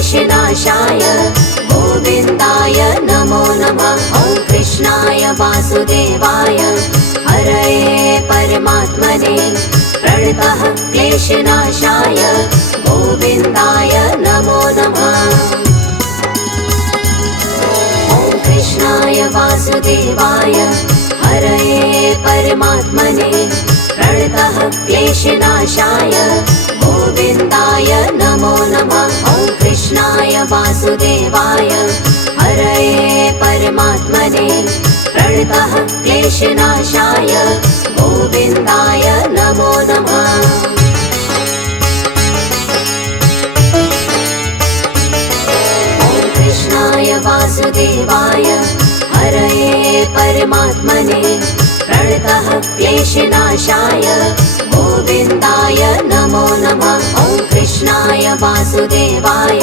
क्लेशनाशाय गोविन्दाय नमो नमः। ॐ कृष्णाय वासुदेवाय हरये परमात्मने प्रणतः क्लेशनाशाय गोविन्दाय नमो नमः। ॐ कृष्णाय वासुदेवाय हरये परमात्मने प्रणतः क्लेशनाशाय गोविन्दाय नमो नमः। ॐ कृष्णाय वासुदेवाय हरये परमात्मने प्रणतः क्लेशनाशाय गोविन्दाय नमो नमः। ॐ कृष्णाय वासुदेवाय हरये परमात्मने प्रणतः क्लेशनाशाय गोविन्दाय नमो नमः। ॐ कृष्णाय वासुदेवाय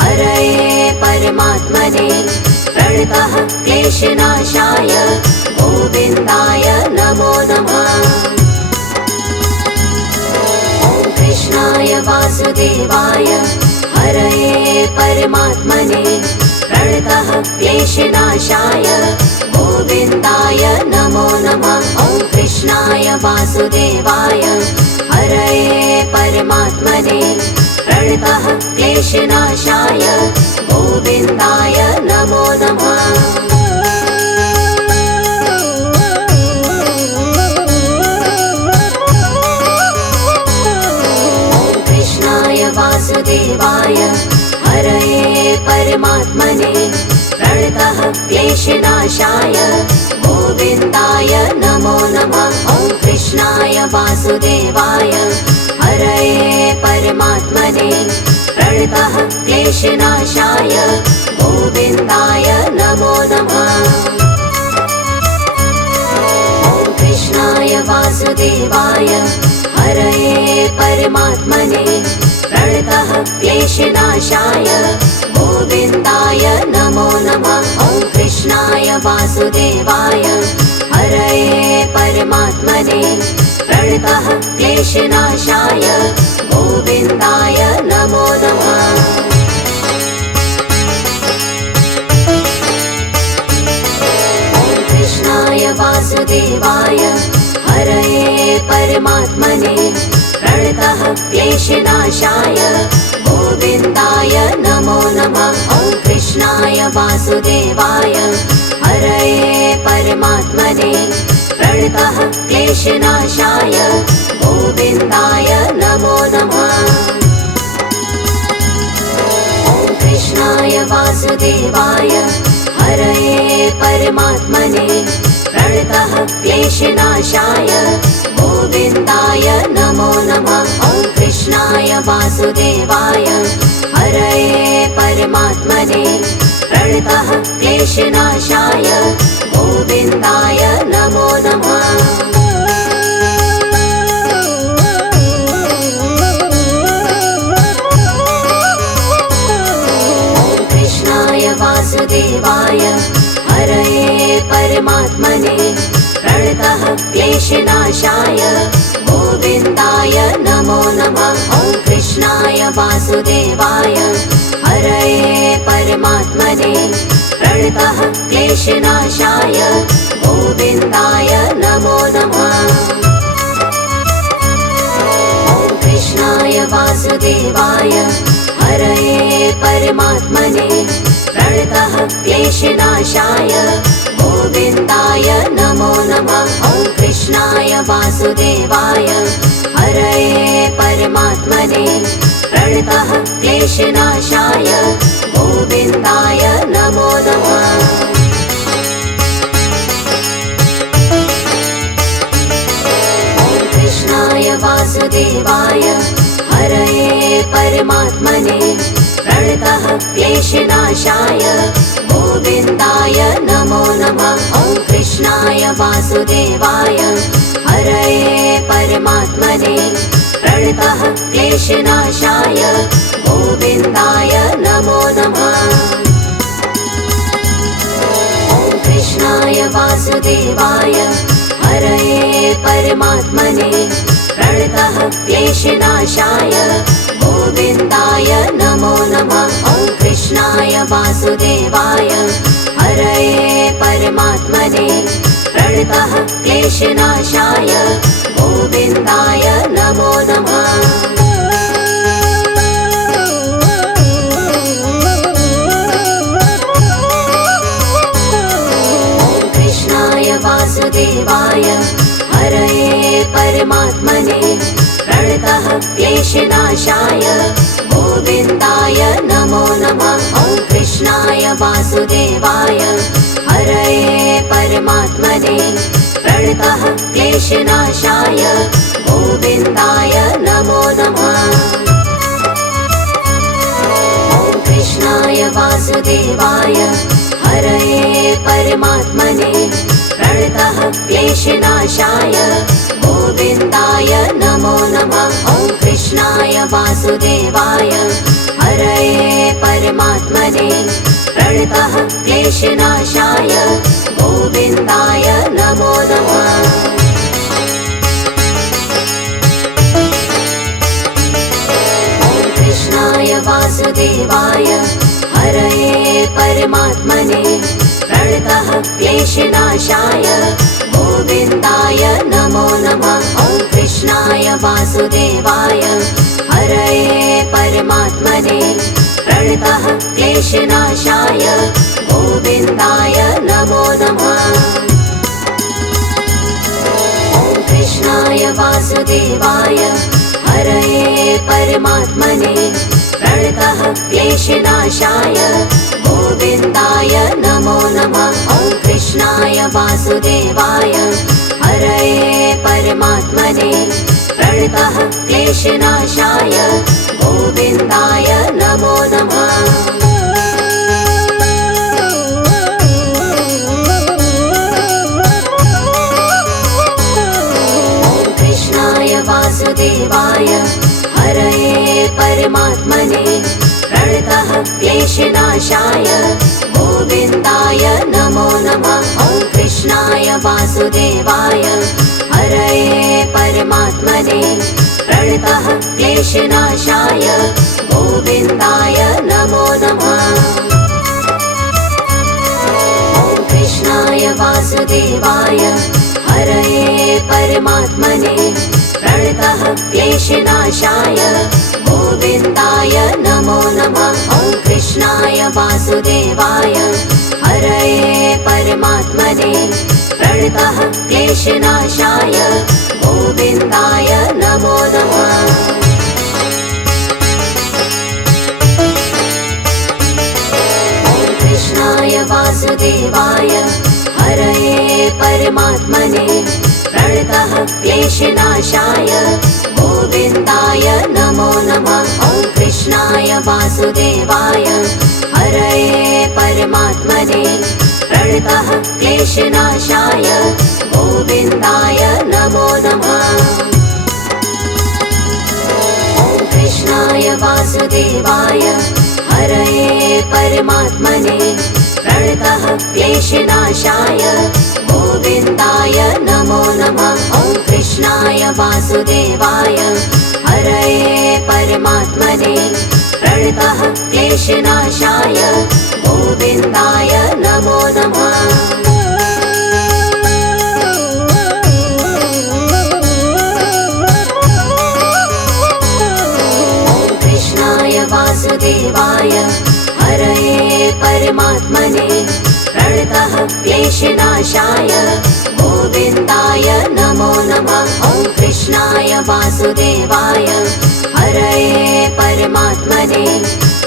हरये परमात्मने प्रणतः क्लेशनाशाय गोविन्दाय नमो नमः। ॐ कृष्णाय वासुदेवाय हरये परमात्मने प्रणतः क्लेशनाशाय गोविन्दाय नमो नमः। ॐ कृष्णाय वासुदेवाय हरये परमात्मने प्रणतः क्लेशनाशाय गोविन्दाय नमो नमः। ॐ कृष्णाय वासुदेवाय हरये परमात्मने प्रणतः क्लेशनाशाय गोविन्दाय नमो नमः। ॐ कृष्णाय वासुदेवाय हरये परमात्मने प्रणतः क्लेशनाशाय गोविन्दाय नमो नमः। ॐ कृष्णाय वासुदेवाय हरये परमात्मने प्रणतः क्लेशनाशाय गोविन्दाय नमो नमः। ॐ कृष्णाय वासुदेवाय हरये परमात्मने प्रणतः क्लेशनाशाय गोविन्दाय नमो नमः। ॐ कृष्णाय वासुदेवाय हरये परमात्मने प्रणतः क्लेशनाशाय गोविन्दाय नमो नमः। ॐ कृष्णाय वासुदेवाय हरये परमात्मने प्रणतः क्लेशनाशाय गोविन्दाय नमो नमः। ॐ कृष्णाय वासुदेवाय हरये परमात्मने प्रणतः क्लेशनाशाय गोविन्दाय नमो नमः। ॐ कृष्णाय वासुदेवाय हरये परमात्मने प्रणतः क्लेशनाशाय गोविन्दाय नमो नमः। ॐ कृष्णाय वासुदेवाय हरये परमात्मने प्रणतः क्लेशनाशाय गोविन्दाय नमो नमः। ॐ कृष्णाय वासुदेवाय हरये परमात्मने प्रणतः क्लेशनाशाय गोविन्दाय नमो नमः। ॐ कृष्णाय वासुदेवाय हरये परमात्मने प्रणतः क्लेशनाशाय गोविन्दाय नमो नमः। ॐ कृष्णाय वासुदेवाय हरये परमात्मने प्रणतः क्लेशनाशाय गोविन्दाय नमो नमः। ॐ कृष्णाय वासुदेवाय हरये परमात्मने प्रणतः क्लेशनाशाय गोविन्दाय नमो नमः। ॐ कृष्णाय वासुदेवाय हरये परमात्मने प्रणतः क्लेशनाशाय गोविन्दाय नमो नमः। ॐ कृष्णाय वासुदेवाय हरये परमात्मने प्रणतः क्लेशनाशाय गोविन्दाय नमो नमः। वासुदेवाय हरये परमात्मने प्रणतः क्लेशनाशाय गोविन्दाय नमो नमः। वासुदेवाय हरये परमात्मने प्रणतः क्लेशनाशाय गोविन्दाय नमो नमः। ॐ कृष्णाय वासुदेवाय हरये परमात्मने प्रणतः क्लेशनाशाय गोविन्दाय नमो नमः। ॐ कृष्णाय वासुदेवाय हरये परमात्मने प्रणतः क्लेशनाशाय गोविन्दाय नमो नमः। ॐ कृष्णाय वासुदेवाय हरये परमात्मने प्रणतः क्लेशनाशाय गोविन्दाय नमो नमः। ॐ कृष्णाय वासुदेवाय हरये परमात्मने प्रणतः क्लेशनाशाय गोविन्दाय नमो नमः। ॐ कृष्णाय वासुदेवाय हरये परमात्मने प्रणतः क्लेशनाशाय गोविन्दाय नमो नमः। ॐ कृष्णाय वासुदेवाय हरये परमात्मने प्रणतः क्लेशनाशाय गोविन्दाय नमो नमः। ॐ कृष्णाय वासुदेवाय हरये परमात्मने प्रणतः क्लेशनाशाय गोविन्दाय नमो नमः। ॐ कृष्णाय वासुदेवाय हरये परमात्मने प्रणतः क्लेशनाशाय गोविन्दाय नमो नमः। ॐ कृष्णाय वासुदेवाय हरये परमात्मने प्रणतः क्लेशनाशाय गोविन्दाय नमो नमः। ॐ कृष्णाय वासुदेवाय हरये परमात्मने प्रणतः क्लेशनाशाय गोविन्दाय नमो नमः। ॐ कृष्णाय वासुदेवाय हरये परमात्मने प्रणतः क्लेशनाशाय गोविन्दाय नमो नमः। ॐ कृष्णाय वासुदेवाय हरये परमात्मने प्रणतः क्लेशनाशाय गोविन्दाय नमो नमः। ॐ कृष्णाय वासुदेवाय हरये परमात्मने प्रणतः क्लेशनाशाय गोविन्दाय नमो नमः। ॐ कृष्णाय वासुदेवाय हरये परमात्मने प्रणतः क्लेशनाशाय गोविन्दाय नमो नमः। ॐ कृष्णाय वासुदेवाय हरये परमात्मने प्रणतः क्लेशनाशाय गोविन्दाय नमो नमः। ॐ कृष्णाय वासुदेवाय हरये परमात्मने प्रणतः क्लेशनाशाय गोविन्दाय नमो नमः। ॐ कृष्णाय वासुदेवाय हरये परमात्मने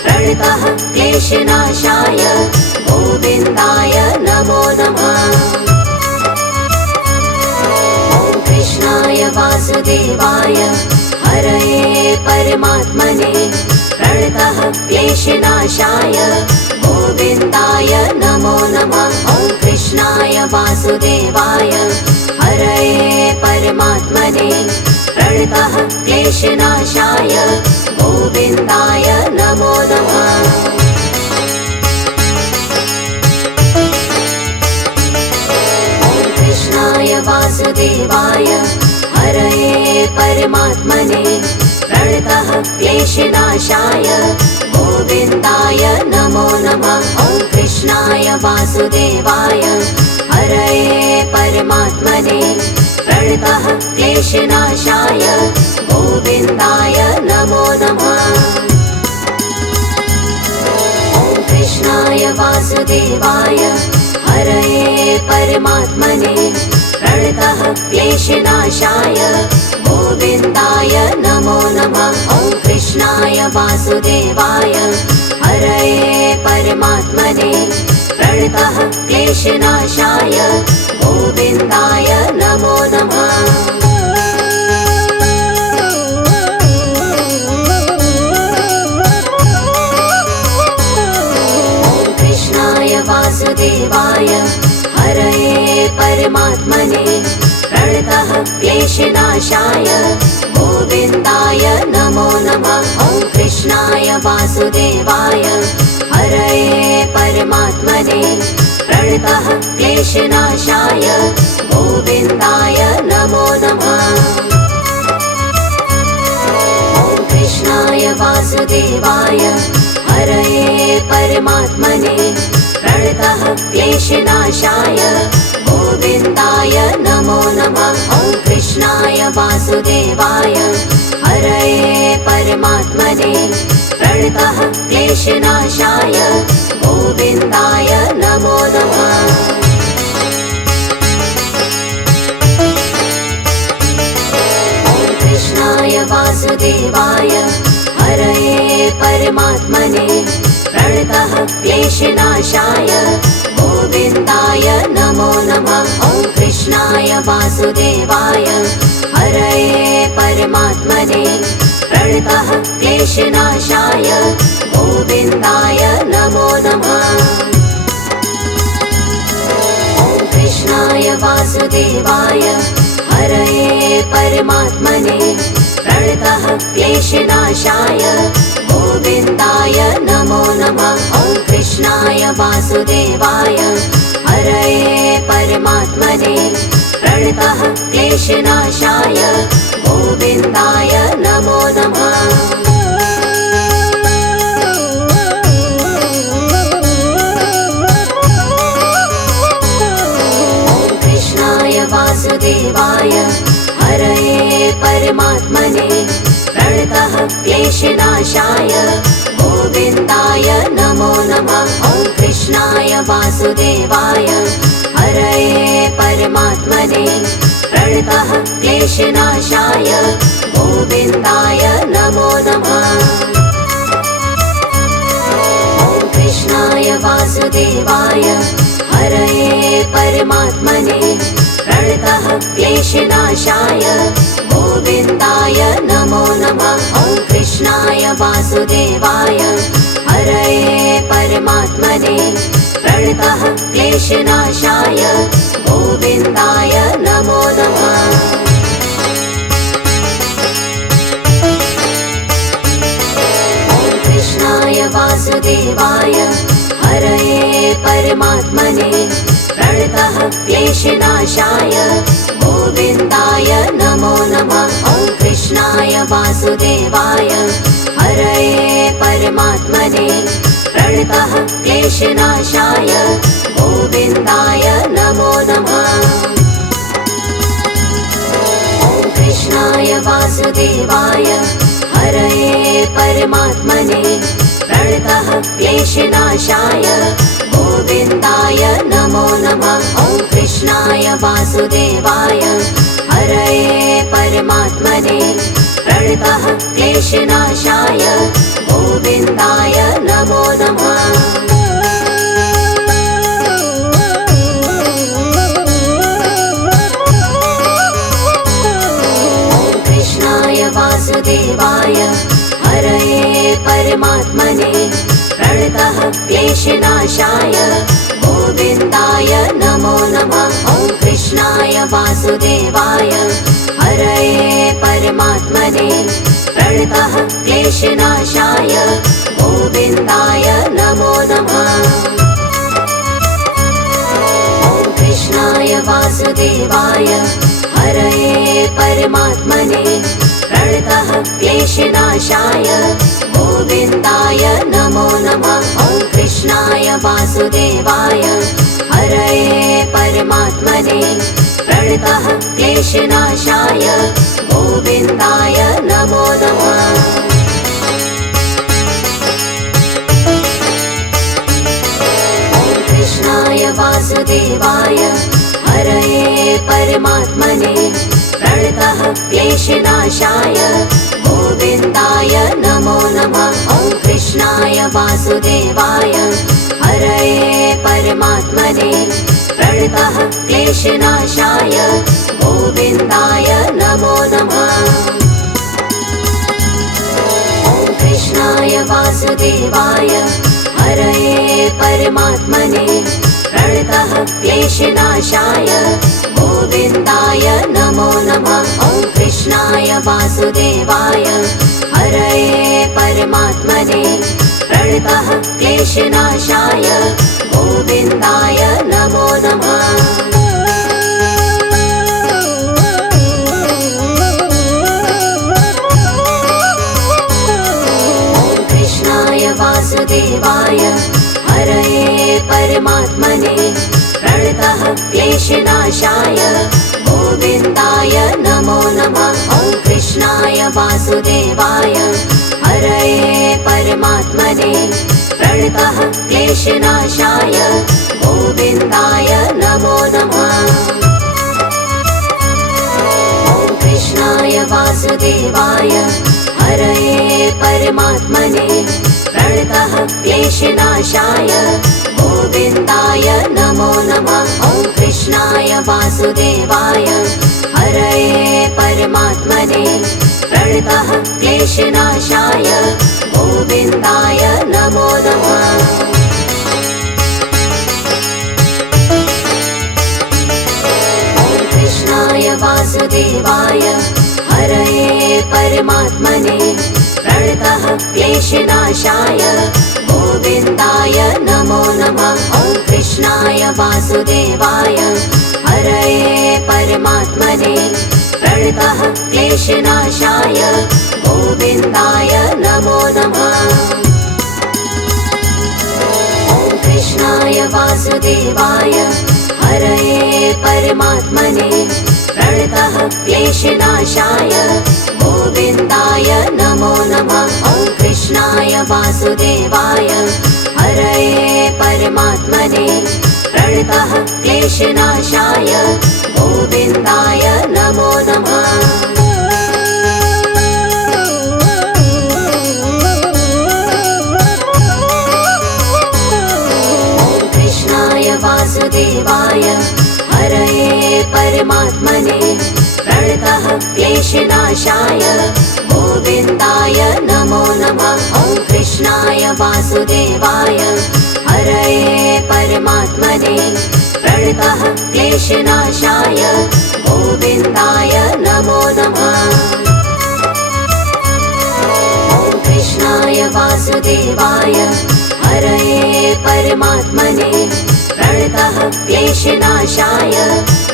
प्रणतः क्लेशनाशाय गोविन्दाय नमो नमः। ॐ कृष्णाय वासुदेवाय हरये परमात्मने प्रणतः क्लेशनाशाय गोविन्दाय नमो नमः। ॐ कृष्णाय वासुदेवाय हरये परमात्मने प्रणतः क्लेशनाशाय गोविन्दाय नमो नमः। ॐ कृष्णाय वासुदेवाय हरये परमात्मने प्रणतः क्लेशनाशाय गोविन्दाय नमो नमः। ॐ वासुदेवाय हरये परमात्मने प्रणतः क्लेशनाशाय गोविन्दाय नमो नमः। ॐ कृष्णाय वासुदेवाय हरये परमात्मने प्रणतः क्लेशनाशाय गोविन्दाय नमो नमः। ॐ कृष्णाय वासुदेवाय हरये परमात्मने प्रणतः क्लेशनाशाय गोविन्दाय नमो नमः। ॐ कृष्णाय वासुदेवाय हरये परमात्मने प्रणतः क्लेशनाशाय गोविन्दाय नमो नमः। ॐ कृष्णाय वासुदेवाय हरये परमात्मने प्रणतः क्लेशनाशाय गोविन्दाय नमो नमः। ॐ कृष्णाय वासुदेवाय हरये परमात्मने प्रणतः क्लेशनाशाय गोविन्दाय नमो नमः। ॐ कृष्णाय वासुदेवाय हरये परमात्मने प्रणतः क्लेशनाशाय गोविन्दाय नमो नमः। ॐ कृष्णाय वासुदेवाय हरये परमात्मने प्रणतः क्लेशनाशाय गोविन्दाय नमो नमः। ॐ कृष्णाय वासुदेवाय हरये परमात्मने प्रणतः क्लेशनाशाय गोविन्दाय नमो नमः। ॐ कृष्णाय वासुदेवाय हरये परमात्मने प्रणतः क्लेशनाशाय गोविन्दाय नमो नमः। ॐ कृष्णाय वासुदेवाय हरये परमात्मने प्रणतः क्लेशनाशाय गोविन्दाय नमो नमः। ॐ कृष्णाय वासुदेवाय हरये परमात्मने प्रणतः क्लेशनाशाय गोविन्दाय नमो नमः। ॐ कृष्णाय वासुदेवाय हरये परमात्मने प्रणतः क्लेशनाशाय गोविन्दाय नमो नमः। ॐ कृष्णाय वासुदेवाय हरये परमात्मने प्रणतः क्लेशनाशाय गोविन्दाय नमो नमः। ॐ कृष्णाय वासुदेवाय हरये परमात्मने प्रणतः क्लेशनाशाय गोविन्दाय नमो नमः। ॐ कृष्णाय वासुदेवाय हरये परमात्मने प्रणतः क्लेशनाशाय गोविन्दाय नमो नमः। ॐ कृष्णाय वासुदेवाय हरये परमात्मने प्रणतः क्लेशनाशाय गोविन्दाय नमो नमः। ॐ कृष्णाय वासुदेवाय हरये परमात्मने प्रणतः क्लेशनाशाय गोविन्दाय नमो नमः। ॐ कृष्णाय वासुदेवाय हरये परमात्मने प्रणतः क्लेशनाशाय गोविन्दाय नमो नमः। ॐ कृष्णाय वासुदेवाय हरये परमात्मने प्रणतः क्लेशनाशाय गोविन्दाय नमो नमः। ॐ कृष्णाय वासुदेवाय हरये परमात्मने प्रणतः क्लेशनाशाय गोविन्दाय नमो नमः। ॐ कृष्णाय वासुदेवाय हरये परमात्मने प्रणतः क्लेशनाशाय गोविन्दाय नमो नमः। ॐ कृष्णाय वासुदेवाय वासुदेवाय हरये परमात्मने प्रणतः क्लेशनाशाय गोविन्दाय नमो नमः। कृष्णाय वासुदेवाय हरये परमात्मने प्रणतः क्लेशनाशाय गोविन्दाय नमो नमः। ॐ कृष्णाय वासुदेवाय हरये परमात्मने प्रणतः क्लेशनाशाय गोविन्दाय नमो नमः। ॐ कृष्णाय वासुदेवाय हरये परमात्मने प्रणतः क्लेशनाशाय गोविन्दाय नमो नमः। ॐ कृष्णाय वासुदेवाय हरये परमात्मने प्रणतः क्लेशनाशाय गोविन्दाय नमो नमः। वासुदेवाय हरये परमात्मने प्रणतः क्लेशनाशाय गोविन्दाय नमो नमः। ॐ कृष्णाय वासुदेवाय हरये परमात्मने प्रणतः क्लेशनाशाय गोविन्दाय नमो नमः। ॐ कृष्णाय वासुदेवाय हरये परमात्मने प्रणतः क्लेशनाशाय गोविन्दाय नमो नमः। ॐ कृष्णाय वासुदेवाय हरये परमात्मने प्रणतः क्लेशनाशाय गोविन्दाय नमो नमः। ॐ कृष्णाय वासुदेवाय हरये परमात्मने प्रणतः क्लेशनाशाय गोविन्दाय नमो नमः। ॐ कृष्णाय वासुदेवाय हरये परमात्मने प्रणतः क्लेशनाशाय गोविन्दाय नमो नमः। ॐ कृष्णाय वासुदेवाय हरये परमात्मने प्रणतः क्लेशनाशाय गोविन्दाय नमो नमः। ॐ कृष्णाय वासुदेवाय हरये परमात्मने प्रणतः क्लेशनाशाय गोविन्दाय नमो नमः। ॐ कृष्णाय वासुदेवाय हरये परमात्मने प्रणतः क्लेशनाशाय गोविन्दाय नमो नमः। ॐ कृष्णाय वासुदेवाय हरये परमात्मने प्रणतः क्लेशनाशाय गोविन्दाय नमो नमः। ॐ कृष्णाय वासुदेवाय हरये परमात्मने प्रणतः क्लेशनाशाय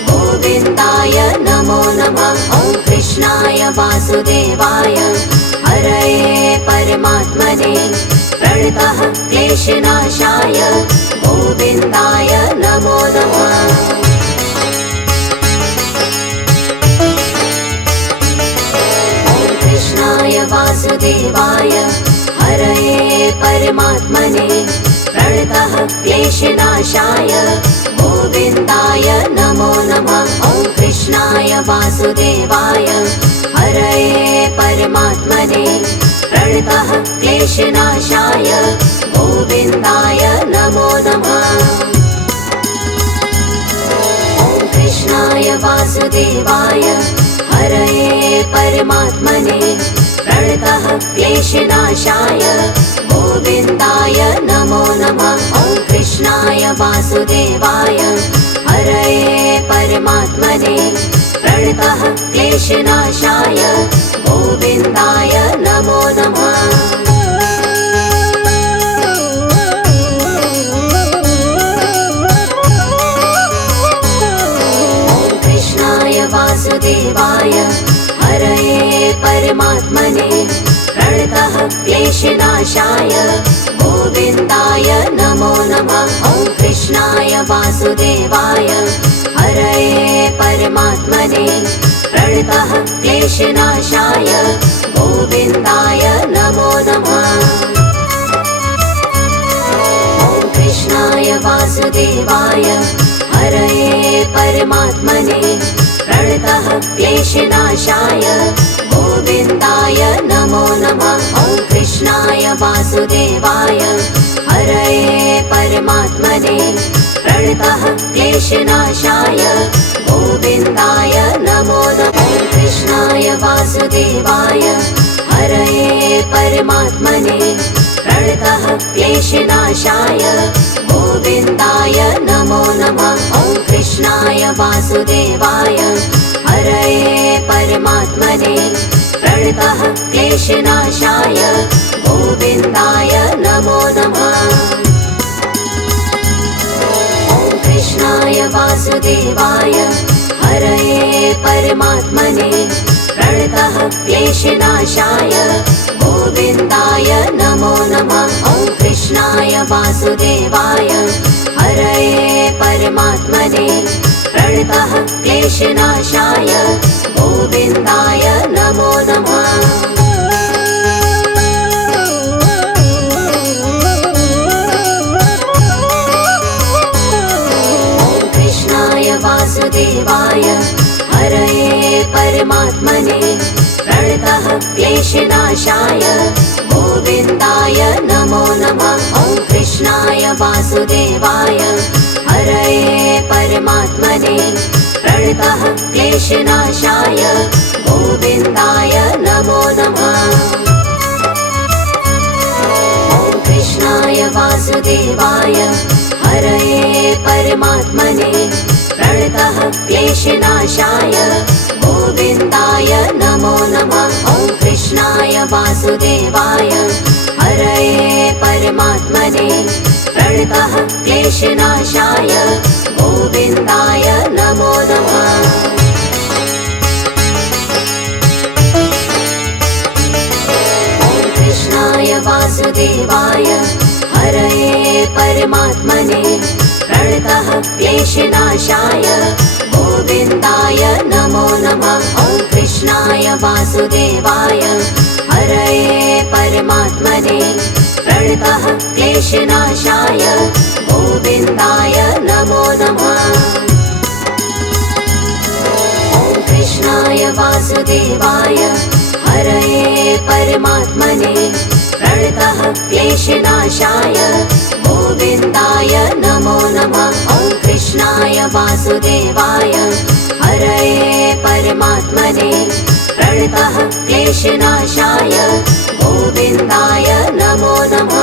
गोविन्दाय नमो नमः। ॐ कृष्णाय वासुदेवाय हरये परमात्मने प्रणतः क्लेशनाशाय गोविन्दाय नमो नमः। ॐ कृष्णाय वासुदेवाय हरये परमात्मने प्रणतः क्लेशनाशाय गोविन्दाय नमो नमः। ॐ कृष्णाय वासुदेवाय हरये परमात्मने प्रणतः क्लेशनाशाय गोविन्दाय नमो नमः। ॐ कृष्णाय वासुदेवाय हरये परमात्मने प्रणतः क्लेशनाशाय गोविन्दाय नमो नमः। ॐ कृष्णाय वासुदेवाय हरये परमात्मने प्रणतः क्लेशनाशाय गोविन्दाय नमो नमः। ॐ कृष्णाय वासुदेवाय हरये परमात्मने प्रणतः क्लेशनाशाय गोविन्दाय नमो नमः। कृष्णाय वासुदेवाय हरये परमात्मने प्रणतः क्लेशनाशाय गोविन्दाय नमो नमः। ॐ कृष्णाय वासुदेवाय हरये परमात्मने प्रणतः क्लेशनाशाय गोविन्दाय नमो नमः। ॐ कृष्णाय वासुदेवाय हरये परमात्मने प्रणतः क्लेशनाशाय गोविन्दाय नमो नमः। ॐ कृष्णाय वासुदेवाय हरये परमात्मने प्रणतः क्लेशनाशाय गोविन्दाय नमो नमः। ॐ कृष्णाय वासुदेवाय हरये परमात्मने प्रणतः क्लेशनाशाय गोविन्दाय नमो नमः। ॐ कृष्णाय वासुदेवाय हरये परमात्मने प्रणतः क्लेशनाशाय गोविन्दाय नमो नमः। ॐ कृष्णाय वासुदेवाय हरये परमात्मने प्रणतः क्लेशनाशाय गोविन्दाय नमो नमः। ॐ कृष्णाय वासुदेवाय हरये परमात्मने प्रणतः क्लेशनाशाय गोविन्दाय नमो नमः। ॐ कृष्णाय वासुदेवाय हरये परमात्मने प्रणतः क्लेशनाशाय गोविन्दाय नमो नमः। ॐ कृष्णाय वासुदेवाय हरये परमात्मने प्रणतः क्लेशनाशाय गोविन्दाय नमो नमः। ॐ कृष्णाय वासुदेवाय हरये परमात्मने प्रणतः क्लेशनाशाय गोविन्दाय नमो नमः। ॐ कृष्णाय वासुदेवाय हरये परमात्मने प्रणतः क्लेशनाशाय गोविन्दाय नमो नमः। ॐ कृष्णाय वासुदेवाय हरये परमात्मने प्रणतः क्लेशनाशाय गोविन्दाय नमो नमः। ॐ कृष्णाय वासुदेवाय हरये परमात्मने प्रणतः क्लेशनाशाय गोविन्दाय नमो नमः। ॐ कृष्णाय वासुदेवाय हरये परमात्मने प्रणतः क्लेशनाशाय गोविन्दाय नमो नमः।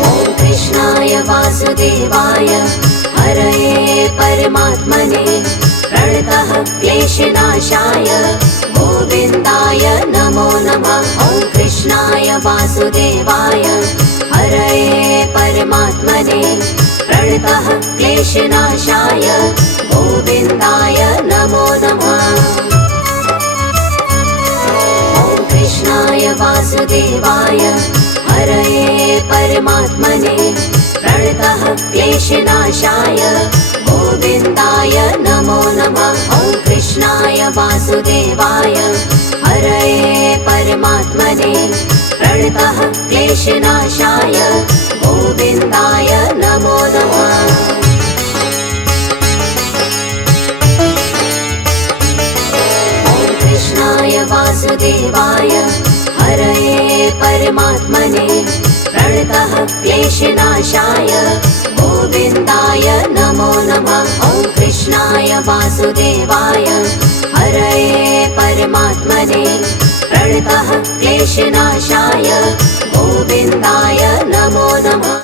ॐ कृष्णाय वासुदेवाय हरये परमात्मने प्रणतः क्लेशनाशाय गोविन्दाय नमो नमः। ॐ कृष्णाय वासुदेवाय हरये परमात्मने प्रणतः क्लेशनाशाय गोविन्दाय नमो नमः। ॐ कृष्णाय वासुदेवाय हरये परमात्मने प्रणतः क्लेशनाशाय गोविन्दाय नमो नमः। ॐ कृष्णाय वासुदेवाय हरये परमात्मने प्रणतः क्लेशनाशाय गोविन्दाय नमो नमः। ॐ कृष्णाय वासुदेवाय हरये परमात्मने प्रणतः क्लेशनाशाय गोविन्दाय नमो नमः। ॐ कृष्णाय वासुदेवाय हरये परमात्मने प्रणतः क्लेशनाशाय गोविन्दाय नमो नमः।